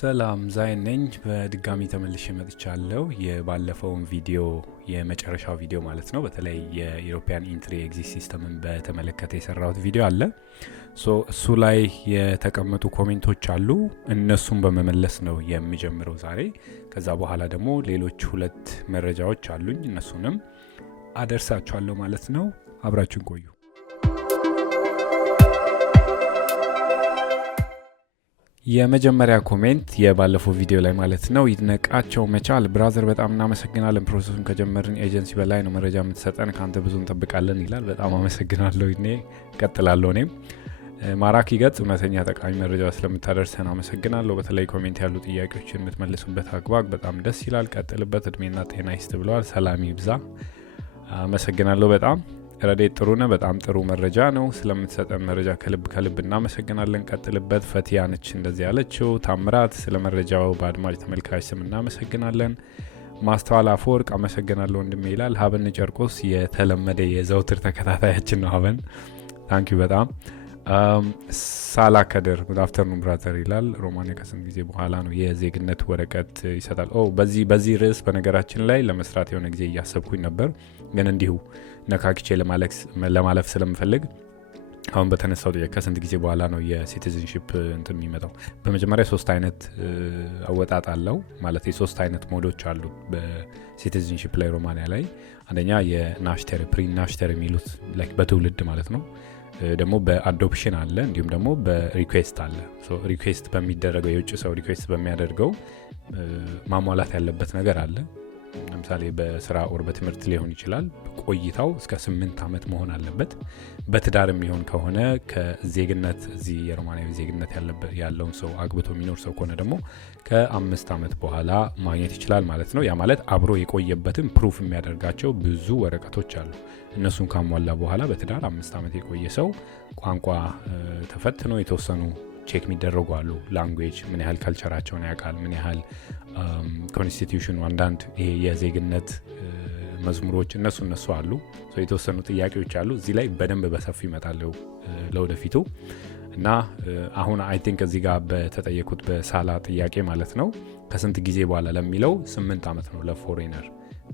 ሰላም ዛይን ነኝ በድጋሚ ተመልሼ መጥቻለሁ። የባለፈውን ቪዲዮ የመጨረሻው ቪዲዮ ማለት ነው በተለይ የኢሮፒያን ኢንትሪ ኤግዚት ሲስተምን በተመለከተ የሰራሁት ቪዲዮ አለ። እሱ ላይ የተቀመጡ ኮሜንቶች አሉ፣ እነሱን በመመለስ ነው የሚጀምረው ዛሬ። ከዛ በኋላ ደግሞ ሌሎች ሁለት መረጃዎች አሉኝ፣ እነሱንም አደርሳችኋለሁ ማለት ነው። አብራችን ቆዩ። የመጀመሪያ ኮሜንት የባለፈው ቪዲዮ ላይ ማለት ነው። ይድነቃቸው መቻል ብራዘር በጣም እናመሰግናለን። ፕሮሰሱን ከጀመርን ኤጀንሲ በላይ ነው መረጃ የምትሰጠን፣ ካንተ ብዙ እንጠብቃለን ይላል። በጣም አመሰግናለሁ። እኔ ቀጥላለሁ። እኔም ማራኪ ገጽ እውነተኛ ጠቃሚ መረጃ ስለምታደርሰን አመሰግናለሁ። በተለይ ኮሜንት ያሉ ጥያቄዎችን የምትመልሱበት አግባብ በጣም ደስ ይላል። ቀጥልበት፣ እድሜና ጤና ይስጥ ብለዋል። ሰላም ይብዛ። አመሰግናለሁ በጣም ረዴት ጥሩነ። በጣም ጥሩ መረጃ ነው። ስለምትሰጠን መረጃ ከልብ እናመሰግናለን። ቀጥልበት። ፈቲያ ነች እንደዚህ ያለችው። ታምራት ስለ መረጃው በአድማጭ ተመልካች ስም እናመሰግናለን። ማስተዋል አፈወርቅ አመሰግናለሁ ወንድሜ ይላል። ሀበን ጨርቆስ የተለመደ የዘውትር ተከታታያችን ነው። ሀበን ታንኪዩ በጣም። ሳላ ከድር ጉድ አፍተርኑን ብራዘር ይላል። ሮማኒያ ከስንት ጊዜ በኋላ ነው የዜግነት ወረቀት ይሰጣል? በዚህ ርዕስ በነገራችን ላይ ለመስራት የሆነ ጊዜ እያሰብኩኝ ነበር፣ ግን እንዲሁ ነካክቼ ለማለፍ ስለምፈልግ አሁን በተነሳው ጥያቄ ከስንት ጊዜ በኋላ ነው የሲቲዝንሺፕ እንትን የሚመጣው? በመጀመሪያ 3 አይነት አወጣጥ አለው። ማለት የ3 አይነት ሞዶች አሉ በሲቲዝንሺፕ ላይ ሮማኒያ ላይ። አንደኛ የናሽተር ፕሪ ናሽተር የሚሉት በትውልድ ማለት ነው። ደግሞ በአዶፕሽን አለ፣ እንዲሁም ደግሞ በሪኩዌስት አለ። ሪኩዌስት በሚደረገው የውጭ ሰው ሪኩዌስት በሚያደርገው ማሟላት ያለበት ነገር አለ። ለምሳሌ በስራ ወር በትምህርት ሊሆን ይችላል። ቆይታው እስከ 8 ዓመት መሆን አለበት። በትዳር የሚሆን ከሆነ ከዜግነት እዚህ የሮማኒያዊ ዜግነት ያለውን ሰው አግብቶ የሚኖር ሰው ከሆነ ደግሞ ከ5 ዓመት በኋላ ማግኘት ይችላል ማለት ነው። ያ ማለት አብሮ የቆየበትን ፕሩፍ የሚያደርጋቸው ብዙ ወረቀቶች አሉ። እነሱን ካሟላ በኋላ በትዳር 5 ዓመት የቆየ ሰው ቋንቋ ተፈትኖ የተወሰኑ ቼክ የሚደረጉ አሉ። ላንጉዌጅ ምን ያህል ካልቸራቸውን ያውቃል፣ ምን ያህል ኮንስቲቲዩሽኑ፣ አንዳንድ ይሄ የዜግነት መዝሙሮች እነሱ አሉ። የተወሰኑ ጥያቄዎች አሉ። እዚህ ላይ በደንብ በሰፊ ይመጣሉ ለወደፊቱ እና አሁን አይ ቲንክ እዚህ ጋር በተጠየቁት በሳላ ጥያቄ ማለት ነው ከስንት ጊዜ በኋላ ለሚለው 8 ዓመት ነው ለፎሬነር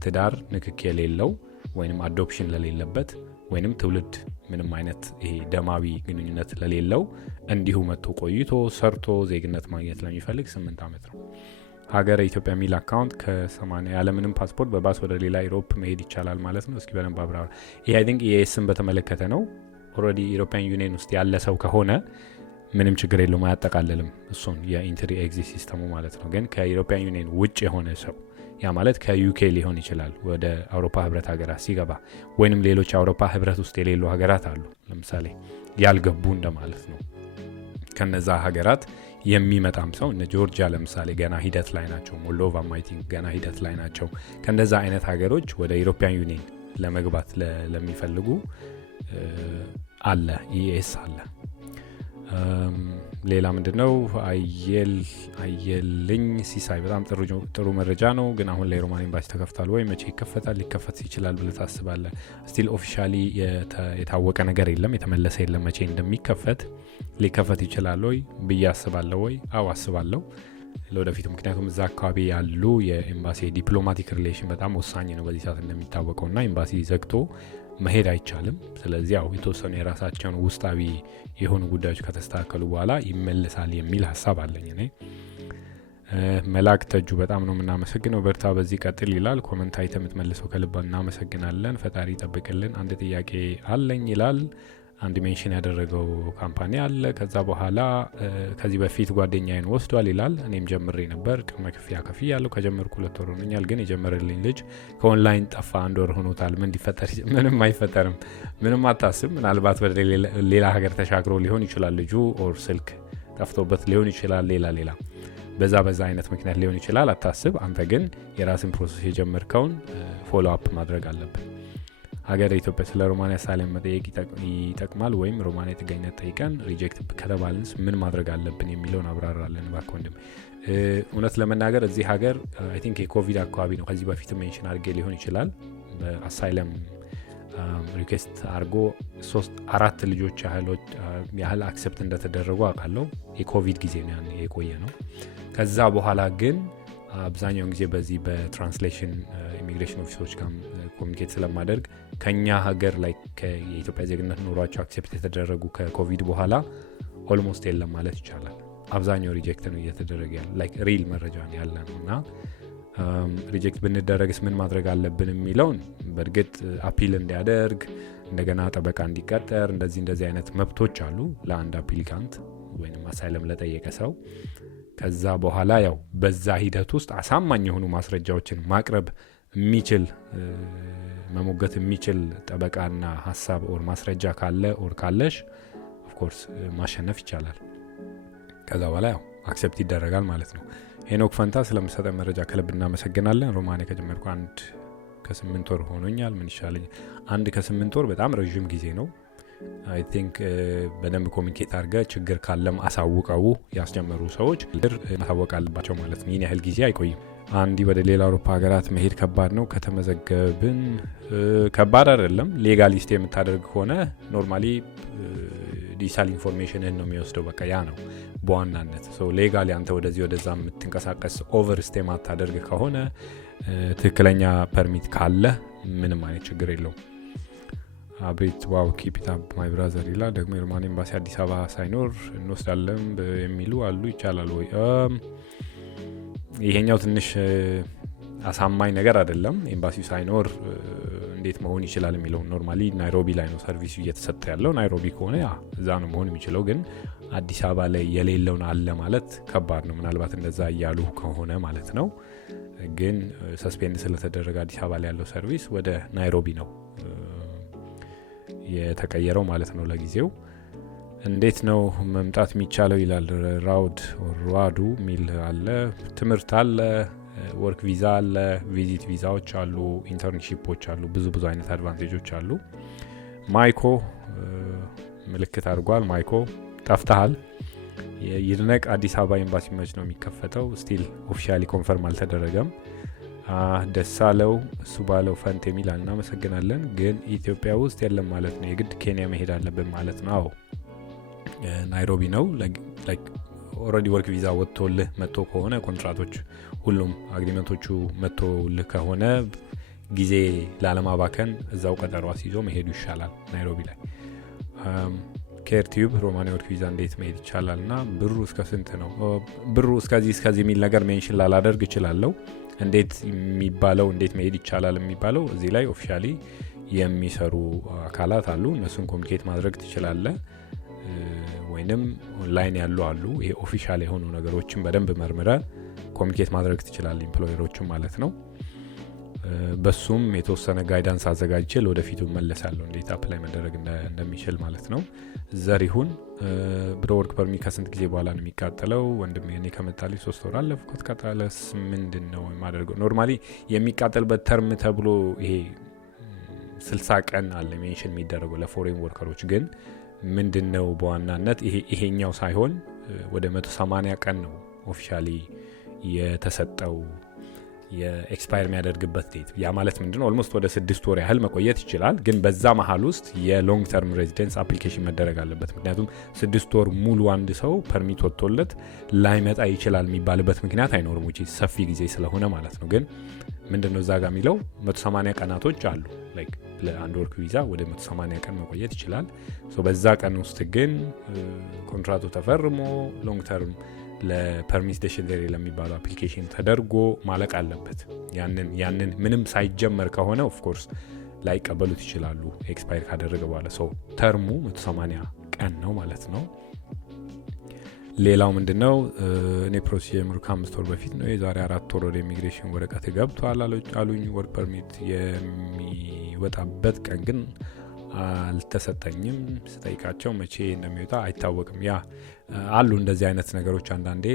ትዳር ንክክ የሌለው ወይንም አዶፕሽን ለሌለበት ወይንም ትውልድ ምንም አይነት ይሄ ደማዊ ግንኙነት ለሌለው እንዲሁ መጥቶ ቆይቶ ሰርቶ ዜግነት ማግኘት ለሚፈልግ 8 ዓመት ነው። ሀገረ ኢትዮጵያ ሚል አካውንት ከ80 ያለምንም ፓስፖርት በባስ ወደ ሌላ ኢሮፕ መሄድ ይቻላል ማለት ነው። እስኪ በደንብ አብራራ። ይሄ አይ ቲንክ የኤስን በተመለከተ ነው። ኦልሬዲ ኢሮፒያን ዩኒየን ውስጥ ያለ ሰው ከሆነ ምንም ችግር የለውም፣ አያጠቃልልም እሱን የኢንትሪ ኤግዚት ሲስተሙ ማለት ነው። ግን ከኢሮፒያን ዩኒየን ውጭ የሆነ ሰው ያ ማለት ከዩኬ ሊሆን ይችላል ወደ አውሮፓ ህብረት ሀገራት ሲገባ፣ ወይንም ሌሎች አውሮፓ ህብረት ውስጥ የሌሉ ሀገራት አሉ ለምሳሌ ያልገቡ እንደማለት ነው። ከነዛ ሀገራት የሚመጣም ሰው እነ ጆርጂያ ለምሳሌ ገና ሂደት ላይ ናቸው። ሞልዶቫ ማይቲንግ ገና ሂደት ላይ ናቸው። ከነዛ አይነት ሀገሮች ወደ ኢሮፒያን ዩኒየን ለመግባት ለሚፈልጉ አለ ኢኤስ አለ። ሌላ ምንድነው? አየልኝ ሲሳይ በጣም ጥሩ መረጃ ነው። ግን አሁን ላይ ሮማን ኤምባሲ ተከፍቷል ወይ? መቼ ይከፈታል? ሊከፈት ይችላል ብለህ ታስባለህ? ስቲል ኦፊሻሊ የታወቀ ነገር የለም፣ የተመለሰ የለም መቼ እንደሚከፈት። ሊከፈት ይችላል ወይ ብዬ አስባለሁ። ወይ አዎ አስባለሁ ለወደፊቱ። ምክንያቱም እዛ አካባቢ ያሉ የኤምባሲ ዲፕሎማቲክ ሪሌሽን በጣም ወሳኝ ነው በዚህ ሰዓት እንደሚታወቀው፣ እና ኤምባሲ ዘግቶ መሄድ አይቻልም። ስለዚህ ያው የተወሰኑ የራሳቸውን ውስጣዊ የሆኑ ጉዳዮች ከተስተካከሉ በኋላ ይመለሳል የሚል ሀሳብ አለኝ እኔ። መላክ ተጁ በጣም ነው የምናመሰግነው፣ በርታ በዚህ ቀጥል ይላል። ኮመንት አይተህ የምትመልሰው ከልብ እናመሰግናለን። ፈጣሪ ይጠብቅልን። አንድ ጥያቄ አለኝ ይላል። አንድ ሜንሽን ያደረገው ካምፓኒ አለ። ከዛ በኋላ ከዚህ በፊት ጓደኛዬን ወስዷል ይላል። እኔም ጀምሬ ነበር፣ ቅድመ ክፍያ ከፍያለሁ። ከጀመርኩ 2 ወር ሆኖኛል። ግን የጀመረልኝ ልጅ ከኦንላይን ጠፋ። 1 ወር ሆኖታል። ምን ሊፈጠር? ምንም አይፈጠርም። ምንም አታስብ። ምናልባት ወደ ሌላ ሀገር ተሻግሮ ሊሆን ይችላል ልጁ፣ ኦር ስልክ ጠፍቶበት ሊሆን ይችላል። ሌላ በዛ አይነት ምክንያት ሊሆን ይችላል። አታስብ። አንተ ግን የራስን ፕሮሰስ የጀመርከውን ፎሎ አፕ ማድረግ አለብን። ሀገር ኢትዮጵያ ስለ ሮማኒያ ሳይለም መጠየቅ ይጠቅማል ወይም ሮማኒያ ጥገኝነት ጠይቀን ሪጀክት ከተባልንስ ምን ማድረግ አለብን የሚለውን አብራራለን እባክህ ወንድም። እውነት ለመናገር እዚህ ሀገር አይ ቲንክ የኮቪድ አካባቢ ነው፣ ከዚህ በፊት ሜንሽን አድርጌ ሊሆን ይችላል። በአሳይለም ሪኩዌስት አድርጎ 4 ልጆች ያህል አክሰፕት እንደተደረጉ አውቃለሁ። የኮቪድ ጊዜ ነው ያን የቆየ ነው። ከዛ በኋላ ግን አብዛኛውን ጊዜ በዚህ በትራንስሌሽን ኢሚግሬሽን ኦፊሶች ጋር ኮሚኒኬት ስለማደርግ ከኛ ሀገር ላይ የኢትዮጵያ ዜግነት ኖሯቸው አክሰፕት የተደረጉ ከኮቪድ በኋላ ኦልሞስት የለም ማለት ይቻላል። አብዛኛው ሪጀክት ነው እየተደረገ ያለ ላይክ ሪል መረጃ ያለ ነው። እና ሪጀክት ብንደረግስ ምን ማድረግ አለብን የሚለውን በእርግጥ አፒል እንዲያደርግ እንደገና ጠበቃ እንዲቀጠር እንደዚህ አይነት መብቶች አሉ ለአንድ አፕሊካንት ወይም አሳይለም ለጠየቀ ሰው። ከዛ በኋላ ያው በዛ ሂደት ውስጥ አሳማኝ የሆኑ ማስረጃዎችን ማቅረብ የሚችል መሞገት የሚችል ጠበቃና ሐሳብ ኦር ማስረጃ ካለ ኦር ካለሽ ኦፍ ኮርስ ማሸነፍ ይቻላል። ከዛ በኋላ ያው አክሰፕት ይደረጋል ማለት ነው። ሄኖክ ፈንታ ስለምሰጠ መረጃ ከልብ እናመሰግናለን። ሮማኔ ከጀመርኩ 1 ከ8 ወር ሆኖኛል። ምን ይሻለኝ? 1 ከ8 ወር በጣም ረጅም ጊዜ ነው። አይ ቲንክ በደንብ ኮሚኒኬት አድርገህ ችግር ካለም አሳውቀው ያስጀመሩ ሰዎች ማሳወቅ አለባቸው ማለት ነው። ይህን ያህል ጊዜ አይቆይም። አንዲ ወደ ሌላ አውሮፓ ሀገራት መሄድ ከባድ ነው። ከተመዘገብን ከባድ አይደለም። ሌጋሊስት የምታደርግ ከሆነ ኖርማሊ ዲጂታል ኢንፎርሜሽንን ነው የሚወስደው። በቃ ያ ነው በዋናነት። ሌጋሊ አንተ ወደዚህ ወደዛ የምትንቀሳቀስ ኦቨርስቴ ማታደርግ ከሆነ ትክክለኛ ፐርሚት ካለ ምንም አይነት ችግር የለውም። አብሬት ዋው ኪፕ ኢት አፕ ማይ ብራዘር ይላል። ደግሞ የሮማን ኤምባሲ አዲስ አበባ ሳይኖር እንወስዳለን የሚሉ አሉ። ይቻላል ወይ? ይሄኛው ትንሽ አሳማኝ ነገር አይደለም። ኤምባሲው ሳይኖር እንዴት መሆን ይችላል የሚለው ኖርማሊ ናይሮቢ ላይ ነው ሰርቪሱ እየተሰጠ ያለው። ናይሮቢ ከሆነ ያ እዛ ነው መሆን የሚችለው። ግን አዲስ አበባ ላይ የሌለውን አለ ማለት ከባድ ነው። ምናልባት እንደዛ እያሉ ከሆነ ማለት ነው። ግን ሰስፔንድ ስለተደረገ አዲስ አበባ ላይ ያለው ሰርቪስ ወደ ናይሮቢ ነው የተቀየረው ማለት ነው ለጊዜው። እንዴት ነው መምጣት የሚቻለው ይላል ራዱ ሚል አለ። ትምህርት አለ፣ ወርክ ቪዛ አለ፣ ቪዚት ቪዛዎች አሉ፣ ኢንተርንሺፖች አሉ፣ ብዙ አይነት አድቫንቴጆች አሉ። ማይኮ ምልክት አድርጓል። ማይኮ ጠፍተሃል። ይድነቅ አዲስ አበባ ኤምባሲ መች ነው የሚከፈተው? ስቲል ኦፊሻሊ ኮንፈርም አልተደረገም። ደሳለው እሱ ባለው ፈንት የሚል እናመሰግናለን። ግን ኢትዮጵያ ውስጥ የለም ማለት ነው። የግድ ኬንያ መሄድ አለብን ማለት ነው። አዎ ናይሮቢ ነው። ላይክ ኦልሬዲ ወርክ ቪዛ ወጥቶልህ መጥቶ ከሆነ ኮንትራቶች ሁሉም አግሪመንቶቹ መጥቶልህ ከሆነ ጊዜ ላለማባከን እዛው ቀጠሮ አስይዞ መሄዱ ይሻላል ናይሮቢ ላይ። ኬርቲዩብ ሮማኒ ወርክ ቪዛ እንዴት መሄድ ይቻላል እና ብሩ እስከ ስንት ነው? ብሩ እስከዚህ የሚል ነገር ሜንሽን ላላደርግ እችላለሁ። እንዴት የሚባለው እንዴት መሄድ ይቻላል የሚባለው እዚህ ላይ ኦፊሻሊ የሚሰሩ አካላት አሉ። እነሱን ኮሚኒኬት ማድረግ ትችላለህ። ወይንም ኦንላይን ያሉ አሉ። ይሄ ኦፊሻል የሆኑ ነገሮችን በደንብ መርምረ ኮሚኒኬት ማድረግ ትችላለህ፣ ኢምፕሎየሮችን ማለት ነው። በሱም የተወሰነ ጋይዳንስ አዘጋጅቼ ለወደፊቱ መለሳለሁ እንዴት አፕላይ መደረግ እንደሚችል ማለት ነው። ዘሪሁን ብሮወርክ ፐርሚት ከስንት ጊዜ በኋላ ነው የሚቃጠለው? ወንድሜ እኔ ከመጣልኝ 3 ወር አለፈ። ከተቃጠለስ ምንድነው የማደርገው? ኖርማሊ የሚቃጠልበት ተርም ተብሎ ይሄ 60 ቀን አለ ሜንሽን የሚደረገው ለፎሬን ወርከሮች። ግን ምንድነው በዋናነት ይሄኛው ሳይሆን ወደ 180 ቀን ነው ኦፊሻሊ የተሰጠው የኤክስፓየር የሚያደርግበት ዴት። ያ ማለት ምንድነው? ኦልሞስት ወደ 6 ወር ያህል መቆየት ይችላል። ግን በዛ መሃል ውስጥ የሎንግ ተርም ሬዚደንስ አፕሊኬሽን መደረግ አለበት። ምክንያቱም 6 ወር ሙሉ አንድ ሰው ፐርሚት ወጥቶለት ላይመጣ ይችላል የሚባልበት ምክንያት አይኖርም፣ ውጪ ሰፊ ጊዜ ስለሆነ ማለት ነው። ግን ምንድነው እዛ ጋር የሚለው 180 ቀናቶች አሉ። ላይክ ለአንድ ወርክ ቪዛ ወደ 180 ቀን መቆየት ይችላል። በዛ ቀን ውስጥ ግን ኮንትራቱ ተፈርሞ ሎንግ ተርም ለፐርሚት ዴሽንደሪ ለሚባለው አፕሊኬሽን ተደርጎ ማለቅ አለበት። ያንን ምንም ሳይጀመር ከሆነ ኦፍ ኮርስ ላይቀበሉት ይችላሉ ኤክስፓየር ካደረገ በኋላ። ተርሙ 180 ቀን ነው ማለት ነው። ሌላው ምንድነው? እኔ ፕሮሰስ ጀምሩ ከ5 ወር በፊት ነው። የዛሬ 4 ወር ወደ ኢሚግሬሽን ወረቀት ገብቷል አሉኝ። ወርክ ፐርሚት የሚወጣበት ቀን ግን አልተሰጠኝም። ስጠይቃቸው መቼ እንደሚወጣ አይታወቅም። ያ አሉ እንደዚህ አይነት ነገሮች። አንዳንዴ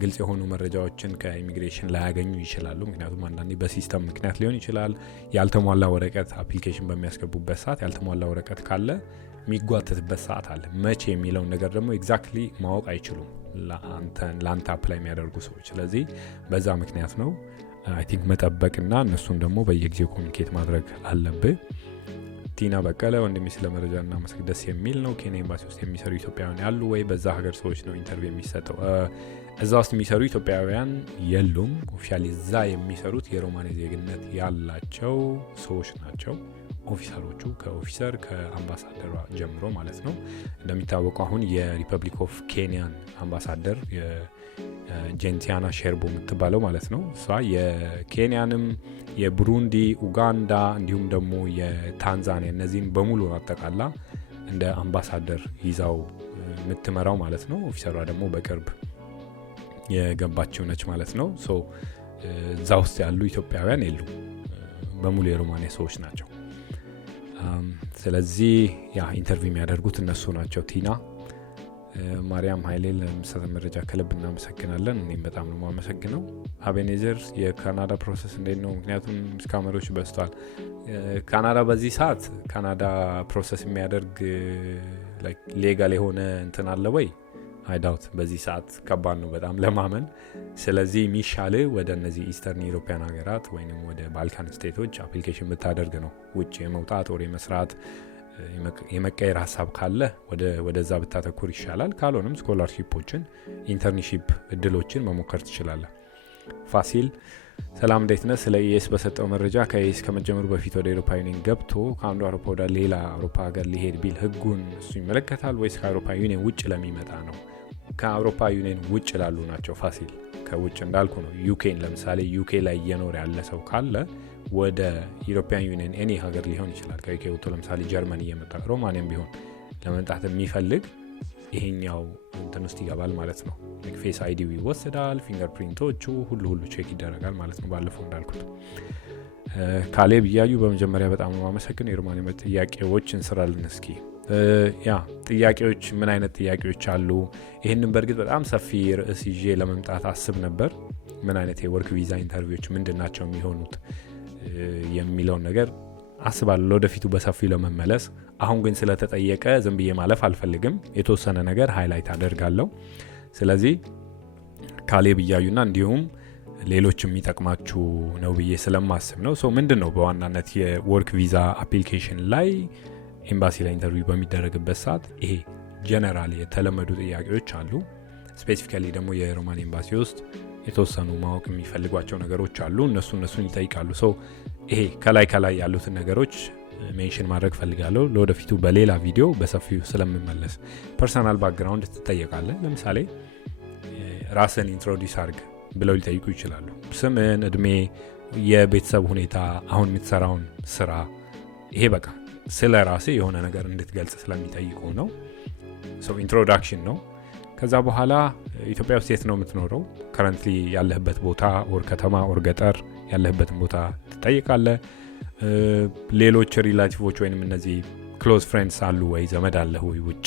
ግልጽ የሆኑ መረጃዎችን ከኢሚግሬሽን ላያገኙ ይችላሉ። ምክንያቱም አንዳንዴ በሲስተም ምክንያት ሊሆን ይችላል። ያልተሟላ ወረቀት አፕሊኬሽን በሚያስገቡበት ሰዓት ያልተሟላ ወረቀት ካለ የሚጓተትበት ሰዓት አለ። መቼ የሚለውን ነገር ደግሞ ኤግዛክትሊ ማወቅ አይችሉም ለአንተ አፕላይ የሚያደርጉ ሰዎች። ስለዚህ በዛ ምክንያት ነው አይ ቲንክ መጠበቅና እነሱን ደግሞ በየጊዜው ኮሚኒኬት ማድረግ አለብህ። ቲና በቀለ ወንድሜ ስለ መረጃ እናመሰግናለን። ደስ የሚል ነው። ኬንያ ኤምባሲ ውስጥ የሚሰሩ ኢትዮጵያውያን ያሉ ወይ በዛ ሀገር ሰዎች ነው ኢንተርቪው የሚሰጠው? እዛ ውስጥ የሚሰሩ ኢትዮጵያውያን የሉም። ኦፊሻሊ እዛ የሚሰሩት የሮማኒያ ዜግነት ያላቸው ሰዎች ናቸው። ኦፊሰሮቹ ከኦፊሰር ከአምባሳደሯ ጀምሮ ማለት ነው። እንደሚታወቀው አሁን የሪፐብሊክ ኦፍ ኬንያን አምባሳደር ጄንቲያና ሼርቦ የምትባለው ማለት ነው። እሷ የኬንያንም የቡሩንዲ፣ ኡጋንዳ እንዲሁም ደግሞ የታንዛኒያ እነዚህን በሙሉ አጠቃላ እንደ አምባሳደር ይዛው የምትመራው ማለት ነው። ኦፊሰሯ ደግሞ በቅርብ የገባችው ነች ማለት ነው። እዛ ውስጥ ያሉ ኢትዮጵያውያን የሉ፣ በሙሉ የሮማኒያ ሰዎች ናቸው። ስለዚህ ኢንተርቪው የሚያደርጉት እነሱ ናቸው። ቲና ማርያም ኃይሌ ለምሰጠን መረጃ ከልብ እናመሰግናለን። እኔም በጣም ነው የማመሰግነው። አቤኔዘር የካናዳ ፕሮሰስ እንዴት ነው? ምክንያቱም ስካመሮች በዝተዋል ካናዳ። በዚህ ሰዓት ካናዳ ፕሮሰስ የሚያደርግ ሌጋል የሆነ እንትን አለ ወይ? አይዳውት። በዚህ ሰዓት ከባድ ነው በጣም ለማመን። ስለዚህ የሚሻል ወደ እነዚህ ኢስተርን ዩሮፒያን ሀገራት ወይም ወደ ባልካን ስቴቶች አፕሊኬሽን ብታደርግ ነው። ውጭ የመውጣት ወደ መስራት የመቀየር ሀሳብ ካለ ወደዛ ብታተኩር ይሻላል። ካልሆነም ስኮላርሺፖችን፣ ኢንተርንሺፕ እድሎችን መሞከር ትችላለህ። ፋሲል ሰላም እንዴት ነህ? ስለ ኢኤስ በሰጠው መረጃ ከኢኤስ ከመጀመሩ በፊት ወደ አውሮፓ ዩኒየን ገብቶ ከአንዱ አውሮፓ ወደ ሌላ አውሮፓ ሀገር ሊሄድ ቢል ህጉን እሱ ይመለከታል ወይስ ከአውሮፓ ዩኒየን ውጭ ለሚመጣ ነው? ከአውሮፓ ዩኒየን ውጭ ላሉ ናቸው ፋሲል። ከውጭ እንዳልኩ ነው። ዩኬን ለምሳሌ ዩኬ ላይ እየኖረ ያለ ሰው ካለ ወደ ዩሮፒያን ዩኒየን ኤኒ ሀገር ሊሆን ይችላል። ከዩኬ ወጥቶ ለምሳሌ ጀርመን እየመጣ ሮማኒያም ቢሆን ለመምጣት የሚፈልግ ይሄኛው እንትን ውስጥ ይገባል ማለት ነው። ፌስ አይዲው ይወሰዳል፣ ፊንገር ፕሪንቶቹ ሁሉ ቼክ ይደረጋል ማለት ነው። ባለፈው እንዳልኩት ካሌብ እያዩ በመጀመሪያ በጣም ነው ማመሰግን። የሮማኒያ ጥያቄዎች እንስራልን እስኪ። ጥያቄዎች ምን አይነት ጥያቄዎች አሉ? ይህንን በእርግጥ በጣም ሰፊ ርዕስ ይዤ ለመምጣት አስብ ነበር። ምን አይነት የወርክ ቪዛ ኢንተርቪዎች ምንድናቸው የሚሆኑት የሚለውን ነገር አስባለሁ ወደፊቱ በሰፊው ለመመለስ። አሁን ግን ስለተጠየቀ ዝም ብዬ ማለፍ አልፈልግም። የተወሰነ ነገር ሃይላይት አደርጋለሁ። ስለዚህ ካሌብ እያዩና እንዲሁም ሌሎች የሚጠቅማችሁ ነው ብዬ ስለማስብ ነው። ምንድን ነው በዋናነት የወርክ ቪዛ አፕሊኬሽን ላይ ኤምባሲ ላይ ኢንተርቪው በሚደረግበት ሰዓት ይሄ ጀነራል የተለመዱ ጥያቄዎች አሉ። ስፔሲፊካሊ ደግሞ የሮማን ኤምባሲ ውስጥ የተወሰኑ ማወቅ የሚፈልጓቸው ነገሮች አሉ። እነሱን ይጠይቃሉ። ይሄ ከላይ ያሉትን ነገሮች ሜንሽን ማድረግ ፈልጋለሁ። ለወደፊቱ በሌላ ቪዲዮ በሰፊው ስለምመለስ። ፐርሰናል ባክግራውንድ ትጠየቃለህ። ለምሳሌ ራስን ኢንትሮዲውስ አድርግ ብለው ሊጠይቁ ይችላሉ። ስምን፣ እድሜ፣ የቤተሰብ ሁኔታ፣ አሁን የምትሰራውን ስራ፣ ይሄ በቃ ስለ ራስህ የሆነ ነገር እንድትገልጽ ስለሚጠይቁ ነው። ኢንትሮዳክሽን ነው። ከዛ በኋላ ኢትዮጵያ ውስጥ የት ነው የምትኖረው፣ ከረንትሊ ያለህበት ቦታ ኦር ከተማ ኦር ገጠር ያለህበትን ቦታ ትጠይቃለህ። ሌሎች ሪላቲቮች ወይም እነዚህ ክሎዝ ፍሬንድስ አሉ ወይ፣ ዘመድ አለህ ወይ ውጭ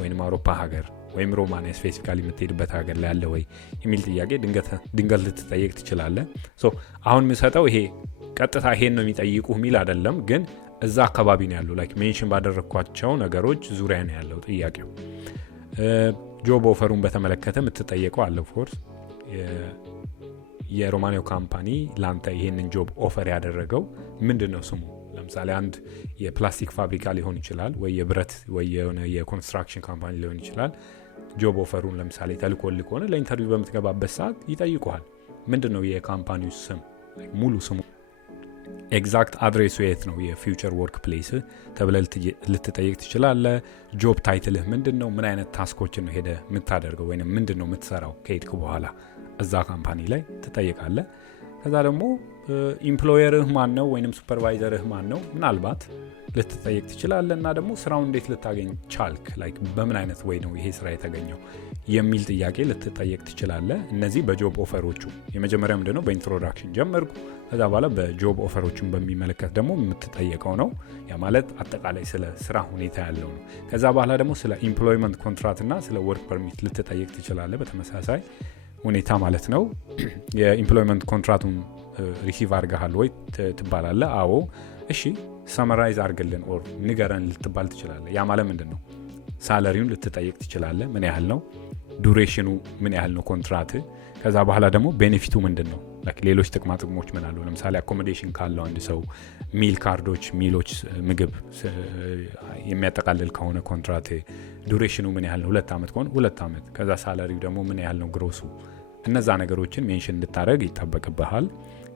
ወይም አውሮፓ ሀገር ወይም ሮማኒያ ስፔሲፊካሊ የምትሄድበት ሀገር ላይ ያለ ወይ የሚል ጥያቄ ድንገት ልትጠየቅ ትችላለህ። አሁን የምሰጠው ይሄ ቀጥታ ይሄን ነው የሚጠይቁ የሚል አይደለም፣ ግን እዛ አካባቢ ነው ያለው። ሜንሽን ባደረግኳቸው ነገሮች ዙሪያ ነው ያለው ጥያቄው። ጆብ ኦፈሩን በተመለከተ የምትጠየቀው አለ። ኦፍኮርስ የሮማኒያው ካምፓኒ ላንተ ይሄንን ጆብ ኦፈር ያደረገው ምንድነው ስሙ? ለምሳሌ አንድ የፕላስቲክ ፋብሪካ ሊሆን ይችላል፣ ወይ የብረት ወይ የሆነ የኮንስትራክሽን ካምፓኒ ሊሆን ይችላል። ጆብ ኦፈሩን ለምሳሌ ተልኮልህ ከሆነ ለኢንተርቪው በምትገባበት ሰዓት ይጠይቁሃል። ምንድነው የካምፓኒው ስም፣ ሙሉ ስሙ፣ ኤግዛክት አድሬሱ የት ነው፣ የፊውቸር ወርክ ፕሌስ ተብለህ ልትጠይቅ ትችላለህ። ጆብ ታይትልህ ምንድነው፣ ምን አይነት ታስኮችን ነው ሄደህ የምታደርገው ወይም ምንድነው የምትሰራው ከሄድክ በኋላ እዛ ካምፓኒ ላይ ትጠይቃለህ። ከዛ ደግሞ ኢምፕሎየርህ ማን ነው ወይም ሱፐርቫይዘርህ ማን ነው ምናልባት ልትጠይቅ ትችላለህ። እና ደግሞ ስራውን እንዴት ልታገኝ ቻልክ፣ በምን አይነት ወይ ነው ይሄ ስራ የተገኘው የሚል ጥያቄ ልትጠየቅ ትችላለህ። እነዚህ በጆብ ኦፈሮቹ የመጀመሪያ ምንድነው በኢንትሮዳክሽን ጀመርኩ። ከዛ በኋላ በጆብ ኦፈሮቹን በሚመለከት ደግሞ የምትጠየቀው ነው። ያ ማለት አጠቃላይ ስለ ስራ ሁኔታ ያለው ነው። ከዛ በኋላ ደግሞ ስለ ኢምፕሎይመንት ኮንትራት እና ስለ ወርክ ፐርሚት ልትጠየቅ ትችላለህ በተመሳሳይ ሁኔታ ማለት ነው። የኢምፕሎይመንት ኮንትራቱን ሪሲቭ አድርገሃል ወይ ትባላለህ። አዎ። እሺ ሰመራይዝ አድርግልን ኦር ንገረን ልትባል ትችላለህ። ያ ማለት ምንድን ነው? ሳለሪውን ልትጠይቅ ትችላለህ። ምን ያህል ነው? ዱሬሽኑ ምን ያህል ነው ኮንትራት? ከዛ በኋላ ደግሞ ቤኔፊቱ ምንድን ነው? ሌሎች ጥቅማ ጥቅሞች ምን አሉ? ለምሳሌ አኮሞዴሽን ካለው አንድ ሰው ሚል ካርዶች፣ ሚሎች፣ ምግብ የሚያጠቃልል ከሆነ ኮንትራት ዱሬሽኑ ምን ያህል ነው? 2 ዓመት ከሆነ 2 ዓመት። ከዛ ሳላሪው ደግሞ ምን ያህል ነው ግሮሱ? እነዛ ነገሮችን ሜንሽን እንድታደርግ ይጠበቅብሃል።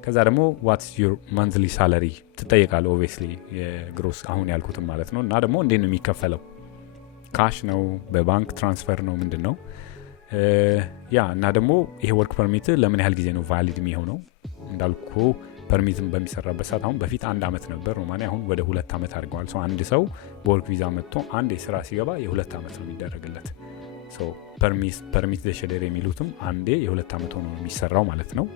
ከዛ ደግሞ ዋትስ ዩር ማንዝሊ ሳላሪ ትጠየቃለህ። ኦብቪየስሊ የግሮስ አሁን ያልኩትም ማለት ነው። እና ደግሞ እንዴት ነው የሚከፈለው? ካሽ ነው? በባንክ ትራንስፈር ነው? ምንድን ነው? እና ደግሞ ይሄ ወርክ ፐርሚት ለምን ያህል ጊዜ ነው ቫሊድ የሚሆነው? እንዳልኩ ፐርሚትን በሚሰራበት ሰዓት አሁን በፊት 1 ዓመት ነበር ሮማኒያ፣ አሁን ወደ 2 ዓመት አድርገዋል። አንድ ሰው በወርክ ቪዛ መጥቶ አንድ የስራ ሲገባ የ2 ዓመት ነው የሚደረግለት። ፐርሚት ደሸደር የሚሉትም አንዴ የ2 ዓመት ሆኖ ነው የሚሰራው ማለት ነው።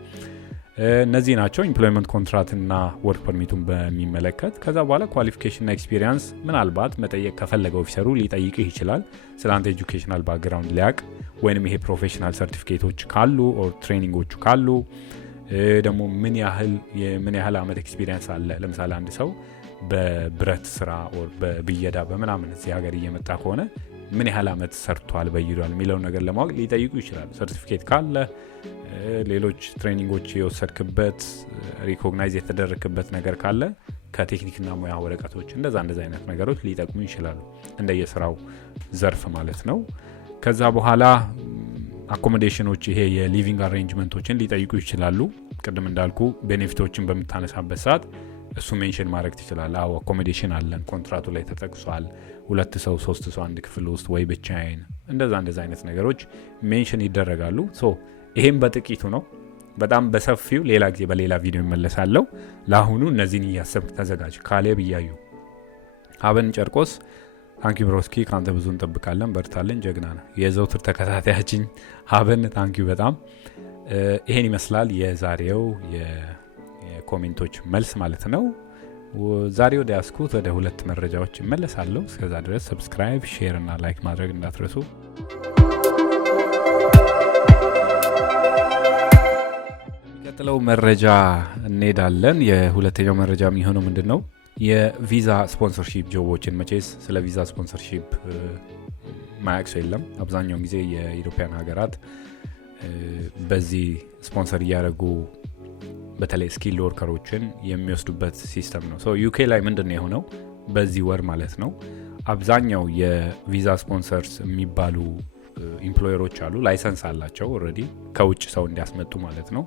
እነዚህ ናቸው ኢምፕሎይመንት ኮንትራክት እና ወርክ ፐርሚቱን በሚመለከት። ከዛ በኋላ ኳሊፊኬሽን እና ኤክስፒሪየንስ ምናልባት መጠየቅ ከፈለገ ኦፊሰሩ ሊጠይቅህ ይችላል። ስለ አንተ ኤጁኬሽናል ባክግራውንድ ሊያቅ ወይንም ይሄ ፕሮፌሽናል ሰርቲፊኬቶች ካሉ ኦር ትሬኒንጎቹ ካሉ ደግሞ ምን ያህል አመት ኤክስፒሪየንስ አለ። ለምሳሌ አንድ ሰው በብረት ስራ ኦር በብየዳ በምናምን እዚህ ሀገር እየመጣ ከሆነ ምን ያህል አመት ሰርቷል በይዷል የሚለውን ነገር ለማወቅ ሊጠይቁ ይችላሉ። ሰርቲፊኬት ካለ፣ ሌሎች ትሬኒንጎች የወሰድክበት ሪኮግናይዝ የተደረግክበት ነገር ካለ፣ ከቴክኒክና ሙያ ወረቀቶች እንደዛ አይነት ነገሮች ሊጠቅሙ ይችላሉ፣ እንደየስራው ዘርፍ ማለት ነው። ከዛ በኋላ አኮሞዴሽኖች፣ ይሄ የሊቪንግ አሬንጅመንቶችን ሊጠይቁ ይችላሉ። ቅድም እንዳልኩ ቤኔፊቶችን በምታነሳበት ሰዓት እሱ ሜንሽን ማድረግ ትችላል። አኮሞዴሽን አለን፣ ኮንትራቱ ላይ ተጠቅሷል፣ 2 ሰው 3 ሰው አንድ ክፍል ውስጥ ወይ ብቻዬን፣ እንደዛ አይነት ነገሮች ሜንሽን ይደረጋሉ። ይሄም በጥቂቱ ነው። በጣም በሰፊው ሌላ ጊዜ በሌላ ቪዲዮ ይመለሳለሁ። ለአሁኑ እነዚህን እያሰብክ ተዘጋጅ። ካሌብ እያዩ ሀበን ጨርቆስ ታንኪ ብሮስኪ፣ ካንተ ብዙ እንጠብቃለን፣ በርታለን፣ ጀግና ነው። የዘውትር ተከታታያችን ሀበን ታንኪ በጣም። ይሄን ይመስላል የዛሬው የኮሜንቶች መልስ ማለት ነው። ዛሬ ወደ ያስኩት ወደ 2 መረጃዎች እመለሳለሁ። እስከዛ ድረስ ሰብስክራይብ፣ ሼር እና ላይክ ማድረግ እንዳትረሱ። የሚቀጥለው መረጃ እንሄዳለን። የሁለተኛው መረጃ የሚሆነው ምንድን ነው? የቪዛ ስፖንሰርሺፕ ጆቦችን። መቼስ ስለ ቪዛ ስፖንሰርሺፕ ማያቅ ሰው የለም። አብዛኛውን ጊዜ የኢሮፒያን ሀገራት በዚህ ስፖንሰር እያደረጉ በተለይ ስኪል ወርከሮችን የሚወስዱበት ሲስተም ነው። ዩኬ ላይ ምንድን ነው የሆነው? በዚህ ወር ማለት ነው አብዛኛው የቪዛ ስፖንሰርስ የሚባሉ ኢምፕሎየሮች አሉ፣ ላይሰንስ አላቸው ኦልሬዲ ከውጭ ሰው እንዲያስመጡ ማለት ነው።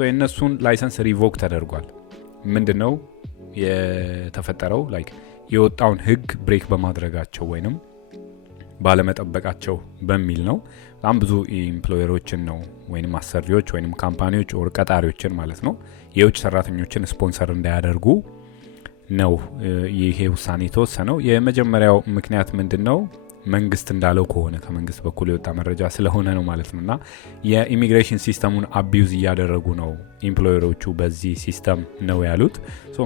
የእነሱን ላይሰንስ ሪቮክ ተደርጓል። ምንድን ነው የተፈጠረው? የወጣውን ህግ ብሬክ በማድረጋቸው ወይንም ባለመጠበቃቸው በሚል ነው። በጣም ብዙ ኢምፕሎየሮችን ነው ወይንም አሰሪዎች ወይንም ካምፓኒዎች ወር ቀጣሪዎችን ማለት ነው የውጭ ሰራተኞችን ስፖንሰር እንዳያደርጉ ነው ይሄ ውሳኔ የተወሰነው። የመጀመሪያው ምክንያት ምንድን ነው? መንግስት እንዳለው ከሆነ ከመንግስት በኩል የወጣ መረጃ ስለሆነ ነው ማለት ነው። እና የኢሚግሬሽን ሲስተሙን አቢዩዝ እያደረጉ ነው ኢምፕሎየሮቹ በዚህ ሲስተም ነው ያሉት።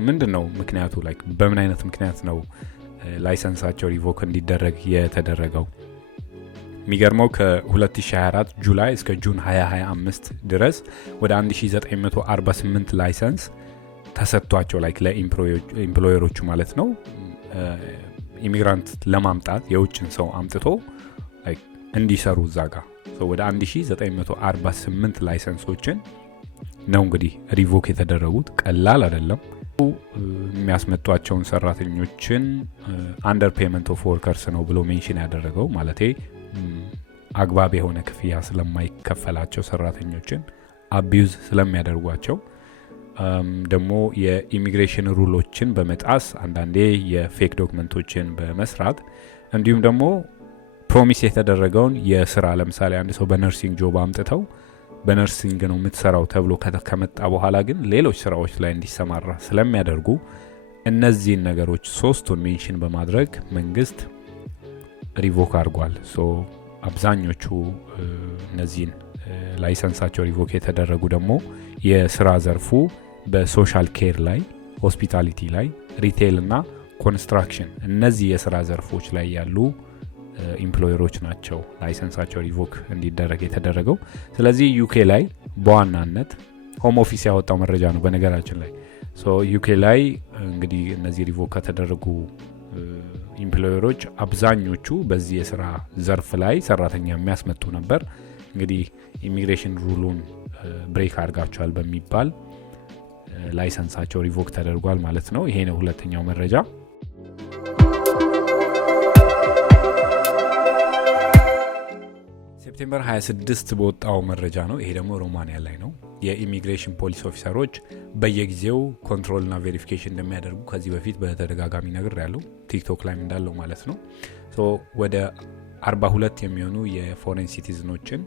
ምንድን ነው ምክንያቱ? በምን አይነት ምክንያት ነው ላይሰንሳቸው ሪቮክ እንዲደረግ የተደረገው? የሚገርመው ከ2024 ጁላይ እስከ ጁን 2025 ድረስ ወደ 1948 ላይሰንስ ተሰጥቷቸው ለኢምፕሎየሮቹ ማለት ነው ኢሚግራንት ለማምጣት የውጭን ሰው አምጥቶ እንዲሰሩ እዛ ጋር ወደ 1948 ላይሰንሶችን ነው እንግዲህ ሪቮክ የተደረጉት። ቀላል አይደለም። የሚያስመጧቸውን ሰራተኞችን አንደር ፔመንት ኦፍ ወርከርስ ነው ብሎ ሜንሽን ያደረገው። ማለቴ አግባብ የሆነ ክፍያ ስለማይከፈላቸው ሰራተኞችን አቢዩዝ ስለሚያደርጓቸው ደግሞ የኢሚግሬሽን ሩሎችን በመጣስ አንዳንዴ የፌክ ዶክመንቶችን በመስራት እንዲሁም ደግሞ ፕሮሚስ የተደረገውን የስራ ለምሳሌ አንድ ሰው በነርሲንግ ጆብ አምጥተው በነርሲንግ ነው የምትሰራው ተብሎ ከመጣ በኋላ ግን ሌሎች ስራዎች ላይ እንዲሰማራ ስለሚያደርጉ እነዚህን ነገሮች ሶስቱን ሜንሽን በማድረግ መንግስት ሪቮክ አድርጓል። አብዛኞቹ እነዚህን ላይሰንሳቸው ሪቮክ የተደረጉ ደግሞ የስራ ዘርፉ በሶሻል ኬር ላይ፣ ሆስፒታሊቲ ላይ፣ ሪቴል እና ኮንስትራክሽን እነዚህ የስራ ዘርፎች ላይ ያሉ ኢምፕሎየሮች ናቸው ላይሰንሳቸው ሪቮክ እንዲደረግ የተደረገው። ስለዚህ ዩኬ ላይ በዋናነት ሆም ኦፊስ ያወጣው መረጃ ነው በነገራችን ላይ። ዩኬ ላይ እንግዲህ እነዚህ ሪቮክ ከተደረጉ ኢምፕሎየሮች አብዛኞቹ በዚህ የስራ ዘርፍ ላይ ሰራተኛ የሚያስመጡ ነበር። እንግዲህ ኢሚግሬሽን ሩሉን ብሬክ አድርጋቸዋል በሚባል ላይሰንሳቸው ሪቮክ ተደርጓል ማለት ነው። ይሄ ነው ሁለተኛው መረጃ። ሴፕቴምበር 26 በወጣው መረጃ ነው። ይሄ ደግሞ ሮማኒያ ላይ ነው። የኢሚግሬሽን ፖሊስ ኦፊሰሮች በየጊዜው ኮንትሮልና ቬሪፊኬሽን እንደሚያደርጉ ከዚህ በፊት በተደጋጋሚ ነገር ያለው ቲክቶክ ላይ እንዳለው ማለት ነው። ወደ 42 የሚሆኑ የፎሬን ሲቲዝኖችን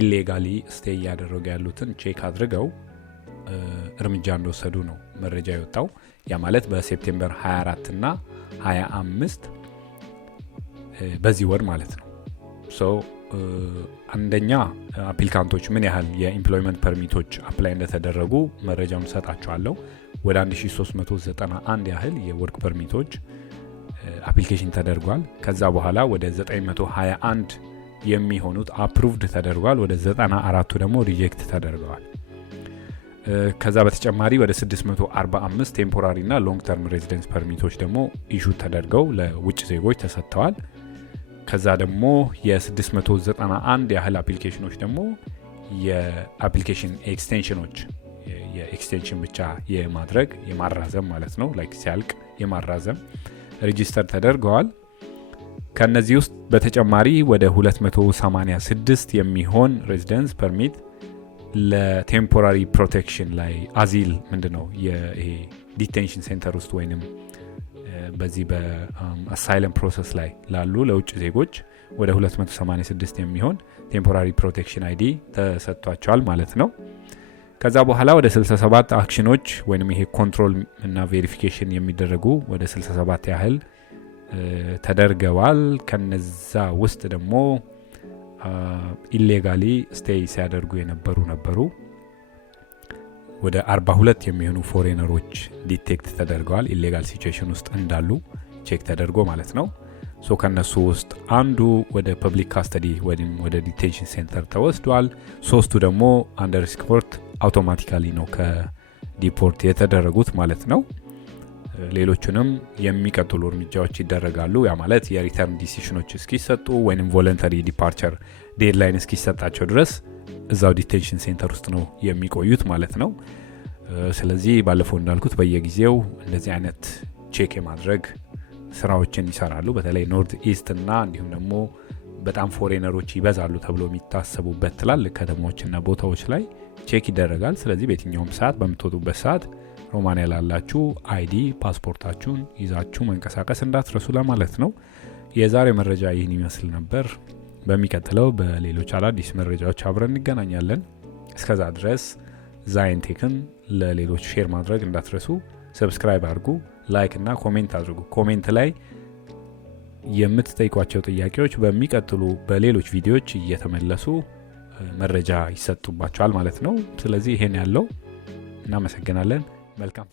ኢሌጋሊ ስቴይ እያደረጉ ያሉትን ቼክ አድርገው እርምጃ እንደወሰዱ ነው መረጃ የወጣው። ያ ማለት በሴፕቴምበር 24 እና 25 በዚህ ወር ማለት ነው። አንደኛ አፕሊካንቶች ምን ያህል የኢምፕሎይመንት ፐርሚቶች አፕላይ እንደተደረጉ መረጃውን ሰጣቸዋለሁ። ወደ 1391 ያህል የወርክ ፐርሚቶች አፕሊኬሽን ተደርጓል። ከዛ በኋላ ወደ 921 የሚሆኑት አፕሩቭድ ተደርጓል። ወደ 94ቱ ደግሞ ሪጀክት ተደርገዋል። ከዛ በተጨማሪ ወደ 645 ቴምፖራሪ እና ሎንግ ተርም ሬዚደንስ ፐርሚቶች ደግሞ ኢሹ ተደርገው ለውጭ ዜጎች ተሰጥተዋል። ከዛ ደግሞ የ691 ያህል አፕሊኬሽኖች ደግሞ የአፕሊኬሽን ኤክስቴንሽኖች የኤክስቴንሽን ብቻ የማድረግ የማራዘም ማለት ነው ላይክ ሲያልቅ የማራዘም ሬጂስተር ተደርገዋል። ከነዚህ ውስጥ በተጨማሪ ወደ 286 የሚሆን ሬዚደንስ ፐርሚት ለቴምፖራሪ ፕሮቴክሽን ላይ አዚል ምንድነው ይሄ ዲቴንሽን ሴንተር ውስጥ ወይንም በዚህ በአሳይለም ፕሮሰስ ላይ ላሉ ለውጭ ዜጎች ወደ 286 የሚሆን ቴምፖራሪ ፕሮቴክሽን አይዲ ተሰጥቷቸዋል ማለት ነው። ከዛ በኋላ ወደ 67 አክሽኖች ወይንም ይሄ ኮንትሮል እና ቬሪፊኬሽን የሚደረጉ ወደ 67 ያህል ተደርገዋል። ከነዛ ውስጥ ደግሞ ኢሌጋሊ ስቴይ ሲያደርጉ ነበሩ። ወደ 42 የሚሆኑ ፎሬነሮች ዲቴክት ተደርገዋል። ኢሌጋል ሲቹዌሽን ውስጥ እንዳሉ ቼክ ተደርጎ ማለት ነው። ከነሱ ውስጥ አንዱ ወደ ፐብሊክ ካስተዲ ወይም ወደ ዲቴንሽን ሴንተር ተወስዷል። 3ቱ ደግሞ አንደር ሪስፖርት አውቶማቲካሊ ነው ከዲፖርት የተደረጉት ማለት ነው። ሌሎቹንም የሚቀጥሉ እርምጃዎች ይደረጋሉ። ያ ማለት የሪተርን ዲሲሽኖች እስኪሰጡ ወይም ቮለንተሪ ዲፓርቸር ዴድላይን እስኪሰጣቸው ድረስ እዛው ዲቴንሽን ሴንተር ውስጥ ነው የሚቆዩት ማለት ነው። ስለዚህ ባለፈው እንዳልኩት በየጊዜው እንደዚህ አይነት ቼክ የማድረግ ስራዎችን ይሰራሉ። በተለይ ኖርት ኢስት እና እንዲሁም ደግሞ በጣም ፎሬነሮች ይበዛሉ ተብሎ የሚታሰቡበት ትላልቅ ከተሞችና ቦታዎች ላይ ቼክ ይደረጋል። ስለዚህ በየትኛውም ሰዓት በምትወጡበት ሰዓት ሮማኒያ ላላችሁ አይዲ ፓስፖርታችሁን ይዛችሁ መንቀሳቀስ እንዳትረሱ ለማለት ነው። የዛሬ መረጃ ይህን ይመስል ነበር። በሚቀጥለው በሌሎች አዳዲስ መረጃዎች አብረን እንገናኛለን። እስከዛ ድረስ ዛይንቴክን ለሌሎች ሼር ማድረግ እንዳትረሱ። ሰብስክራይብ አድርጉ፣ ላይክ እና ኮሜንት አድርጉ። ኮሜንት ላይ የምትጠይቋቸው ጥያቄዎች በሚቀጥሉ በሌሎች ቪዲዮዎች እየተመለሱ መረጃ ይሰጡባቸዋል ማለት ነው። ስለዚህ ይሄን ያለው እናመሰግናለን። መልካም